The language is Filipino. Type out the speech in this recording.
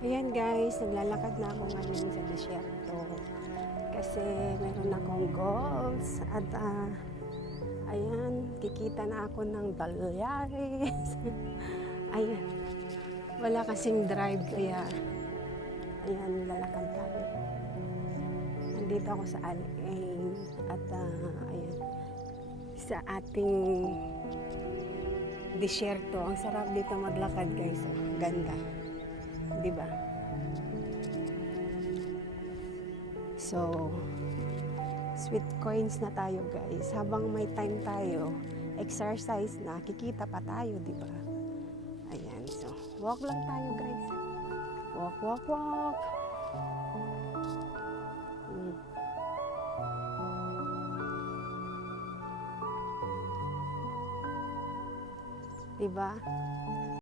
Ayan guys, naglalakad na ako ngayon sa disyerto kasi meron akong goals at ayan, kikita na ako ng dolyares. Ayan, wala kasing drive kaya ayan, lalakad tayo. Nandito ako sa Al-Ain at ayan, sa ating disyerto. Ang sarap dito maglakad guys, oh, ganda. 'Di ba? So, sweet coins na tayo guys. Habang may time tayo, exercise na, kikita pa tayo, 'di ba? Ayan, so walk lang tayo guys. Walk, walk, walk. Mm. 'Di ba?